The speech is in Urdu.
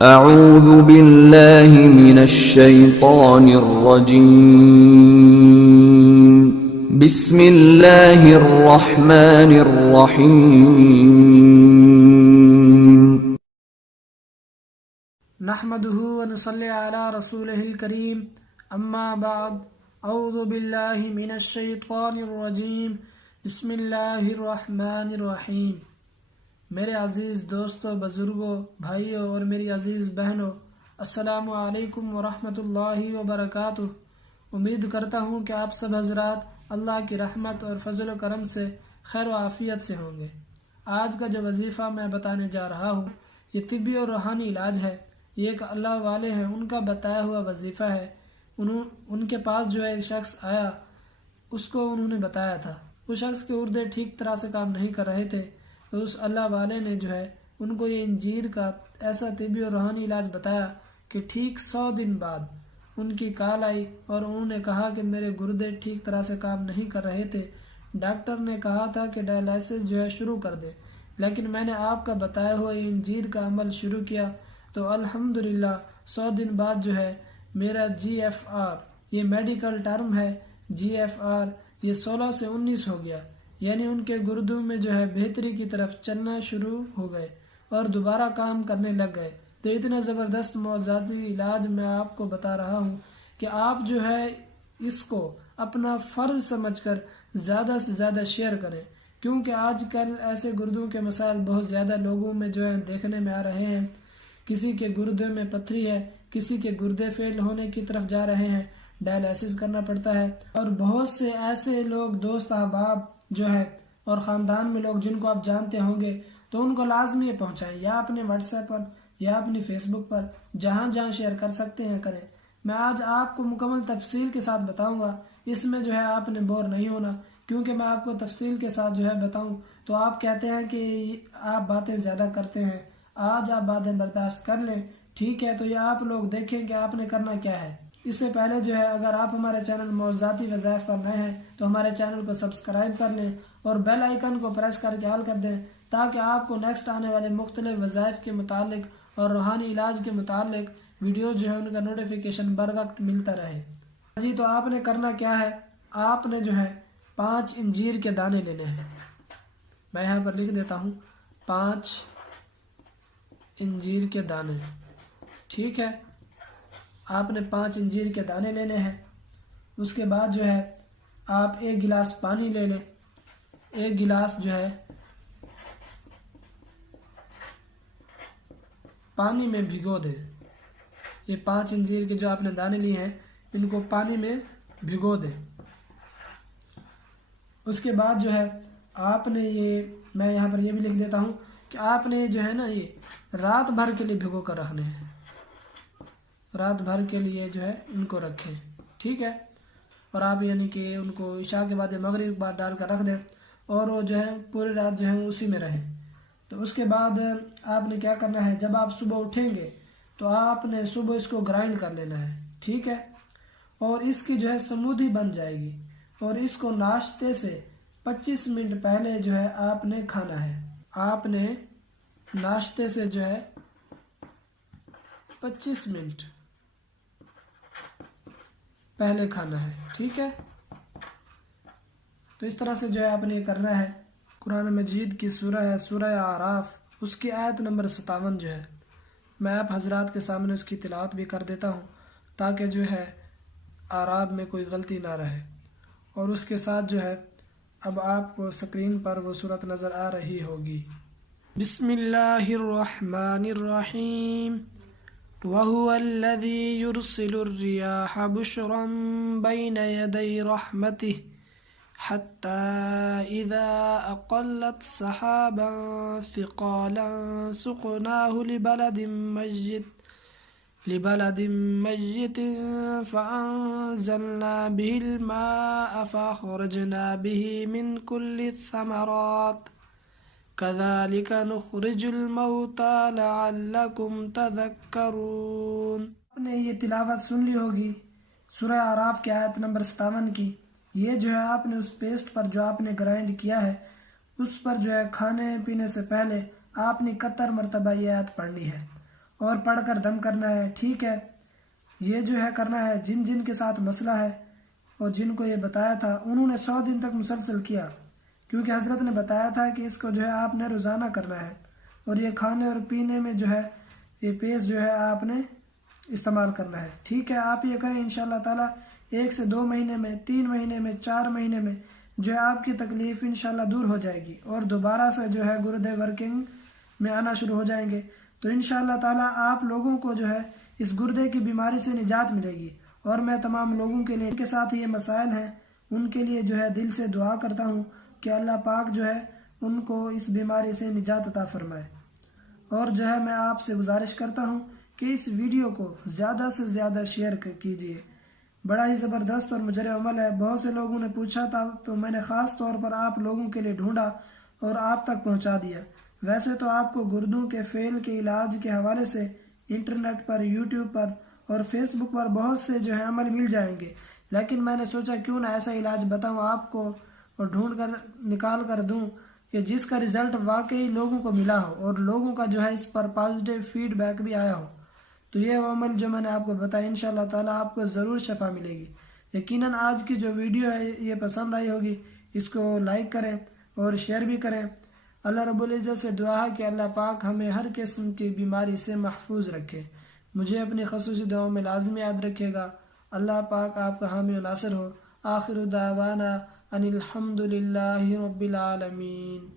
اعوذ باللہ من الشیطان الرجیم بسم اللہ الرحمن الرحیم نحمده ونصلی علی رسولہ الکریم اما بعد اعوذ باللہ من الشیطان الرجیم بسم اللہ الرحمن الرحیم۔ میرے عزیز دوستوں، بزرگوں، بھائیوں اور میری عزیز بہنوں، السلام علیکم ورحمۃ اللہ وبرکاتہ۔ امید کرتا ہوں کہ آپ سب حضرات اللہ کی رحمت اور فضل و کرم سے خیر و عافیت سے ہوں گے۔ آج کا جو وظیفہ میں بتانے جا رہا ہوں یہ طبی اور روحانی علاج ہے۔ یہ ایک اللہ والے ہیں، ان کا بتایا ہوا وظیفہ ہے۔ ان کے پاس جو ایک شخص آیا، اس کو انہوں نے بتایا تھا، اس شخص کے گردے ٹھیک طرح سے کام نہیں کر رہے تھے، تو اس اللہ والے نے جو ہے ان کو یہ انجیر کا ایسا طبی اور روحانی علاج بتایا کہ ٹھیک 100 دن بعد ان کی کال آئی اور انہوں نے کہا کہ میرے گردے ٹھیک طرح سے کام نہیں کر رہے تھے، ڈاکٹر نے کہا تھا کہ ڈائلائسس جو ہے شروع کر دے، لیکن میں نے آپ کا بتایا ہوا یہ انجیر کا عمل شروع کیا تو الحمدللہ 100 دن بعد جو ہے میرا GFR، یہ میڈیکل ٹرم ہے، GFR یہ 16 سے 19 ہو گیا، یعنی ان کے گردوں میں جو ہے بہتری کی طرف چلنا شروع ہو گئے اور دوبارہ کام کرنے لگ گئے۔ تو اتنا زبردست معجزاتی علاج میں آپ کو بتا رہا ہوں کہ آپ جو ہے اس کو اپنا فرض سمجھ کر زیادہ سے زیادہ شیئر کریں، کیونکہ آج کل ایسے گردوں کے مسائل بہت زیادہ لوگوں میں جو ہے دیکھنے میں آ رہے ہیں۔ کسی کے گردے میں پتھری ہے، کسی کے گردے فیل ہونے کی طرف جا رہے ہیں، ڈائلائسس کرنا پڑتا ہے، اور بہت سے ایسے لوگ دوست احباب جو ہے اور خاندان میں لوگ جن کو آپ جانتے ہوں گے تو ان کو لازمی پہنچائیں، یا اپنے واٹس ایپ پر یا اپنی فیس بک پر، جہاں جہاں شیئر کر سکتے ہیں کریں۔ میں آج آپ کو مکمل تفصیل کے ساتھ بتاؤں گا، اس میں جو ہے آپ نے بور نہیں ہونا، کیونکہ میں آپ کو تفصیل کے ساتھ جو ہے بتاؤں تو آپ کہتے ہیں کہ آپ باتیں زیادہ کرتے ہیں، آج آپ باتیں برداشت کر لیں، ٹھیک ہے؟ تو یہ آپ لوگ دیکھیں کہ آپ نے کرنا کیا ہے۔ اس سے پہلے جو ہے اگر آپ ہمارے چینل معجزاتی وظائف پر نئے ہیں تو ہمارے چینل کو سبسکرائب کر لیں اور بیل آئیکن کو پریس کر کے آل کر دیں، تاکہ آپ کو نیکسٹ آنے والے مختلف وظائف کے متعلق اور روحانی علاج کے متعلق ویڈیو جو ہے ان کا نوٹیفیکیشن بر وقت ملتا رہے۔ جی تو آپ نے کرنا کیا ہے، آپ نے جو ہے 5 انجیر کے دانے لینے ہیں، میں یہاں پر لکھ دیتا ہوں 5 انجیر کے دانے، ٹھیک ہے؟ آپ نے 5 انجیر کے دانے لینے ہیں۔ اس کے بعد جو ہے آپ 1 گلاس پانی لے لیں، 1 گلاس جو ہے پانی میں بھگو دیں۔ یہ 5 انجیر کے جو آپ نے دانے لیے ہیں ان کو پانی میں بھگو دیں۔ اس کے بعد جو ہے آپ نے میں یہاں پر یہ بھی لکھ دیتا ہوں کہ آپ نے جو ہے نا یہ رات بھر کے لیے بھگو کر رکھنے ہیں، رات بھر کے لیے جو ہے ان کو رکھیں، ٹھیک ہے؟ اور آپ یعنی کہ ان کو عشاء کے بعد مغرب بعد ڈال کر رکھ دیں اور وہ جو ہے پوری رات جو ہے اسی میں رہیں۔ تو اس کے بعد آپ نے کیا کرنا ہے، جب آپ صبح اٹھیں گے تو آپ نے صبح اس کو گرائنڈ کر لینا ہے، ٹھیک ہے؟ اور اس کی جو ہے سمودھی بن جائے گی، اور اس کو ناشتے سے 25 منٹ پہلے جو ہے آپ نے کھانا ہے۔ آپ نے ناشتے سے جو ہے 25 منٹ پہلے کھانا ہے، ٹھیک ہے؟ تو اس طرح سے جو ہے آپ نے یہ کرنا ہے۔ قرآن مجید کی سورہ ہے سورہ اعراف، اس کی آیت نمبر 57 جو ہے میں آپ حضرات کے سامنے اس کی تلاوت بھی کر دیتا ہوں، تاکہ جو ہے اعراب میں کوئی غلطی نہ رہے۔ اور اس کے ساتھ جو ہے اب آپ کو سکرین پر وہ صورت نظر آ رہی ہوگی۔ بسم اللہ الرحمن الرحیم۔ وَهُوَ الَّذِي يُرْسِلُ الرِّيَاحَ بُشْرًا بَيْنَ يَدَيْ رَحْمَتِهِ حَتَّى إِذَا أَقَلَّتْ سَحَابًا ثِقَالًا سُقْنَاهُ لِبَلَدٍ مَّيِّتٍ فَأَنزَلْنَا بِهِ الْمَاءَ فَأَخْرَجْنَا بِهِ مِن كُلِّ الثَّمَرَاتِ كَذَلِكَ نُخْرِجُ الْمَوْتَى لَعَلَّكُمْ تَذَكَّرُونَ۔ آپ نے یہ تلاوت سن لی ہوگی سورہ اعراف کی آیت نمبر 57 کی۔ یہ جو ہے آپ نے اس پیسٹ پر جو آپ نے گرائنڈ کیا ہے اس پر جو ہے کھانے پینے سے پہلے آپ نے 71 مرتبہ یہ آیت پڑھنی ہے، اور پڑھ کر دم کرنا ہے، ٹھیک ہے؟ یہ جو ہے کرنا ہے۔ جن جن کے ساتھ مسئلہ ہے اور جن کو یہ بتایا تھا انہوں نے 100 دن تک مسلسل کیا، کیونکہ حضرت نے بتایا تھا کہ اس کو جو ہے آپ نے روزانہ کرنا ہے، اور یہ کھانے اور پینے میں جو ہے یہ پیسٹ جو ہے آپ نے استعمال کرنا ہے، ٹھیک ہے؟ آپ یہ کریں انشاءاللہ تعالیٰ 1 سے 2 مہینے میں، 3 مہینے میں، 4 مہینے میں جو ہے آپ کی تکلیف انشاءاللہ دور ہو جائے گی، اور دوبارہ سے جو ہے گردے ورکنگ میں آنا شروع ہو جائیں گے۔ تو انشاءاللہ تعالیٰ آپ لوگوں کو جو ہے اس گردے کی بیماری سے نجات ملے گی، اور میں تمام لوگوں کے لیے ان کے ساتھ یہ مسائل ہیں ان کے لیے جو ہے دل سے دعا کرتا ہوں کہ اللہ پاک جو ہے ان کو اس بیماری سے نجات عطا فرمائے۔ اور جو ہے میں آپ سے گزارش کرتا ہوں کہ اس ویڈیو کو زیادہ سے زیادہ شیئر کیجیے، بڑا ہی زبردست اور مجرب عمل ہے۔ بہت سے لوگوں نے پوچھا تھا تو میں نے خاص طور پر آپ لوگوں کے لیے ڈھونڈا اور آپ تک پہنچا دیا۔ ویسے تو آپ کو گردوں کے فیل کے علاج کے حوالے سے انٹرنیٹ پر، یوٹیوب پر اور فیس بک پر بہت سے جو ہے عمل مل جائیں گے، لیکن میں نے سوچا کیوں نہ ایسا علاج بتاؤں آپ کو اور ڈھونڈ کر نکال کر دوں کہ جس کا رزلٹ واقعی لوگوں کو ملا ہو اور لوگوں کا جو ہے اس پر پازیٹیو فیڈ بیک بھی آیا ہو۔ تو یہ وہ عمل جو میں نے آپ کو بتایا انشاءاللہ تعالیٰ آپ کو ضرور شفا ملے گی۔ یقیناً آج کی جو ویڈیو ہے یہ پسند آئی ہوگی، اس کو لائک کریں اور شیئر بھی کریں۔ اللہ رب العزت سے دعا ہے کہ اللہ پاک ہمیں ہر قسم کی بیماری سے محفوظ رکھے۔ مجھے اپنی خصوصی دعاؤں میں لازمی یاد رکھے گا۔ اللہ پاک آپ کا حامی و ناصر ہو۔ آخر دعوانا ان الحمد للہ رب العالمین۔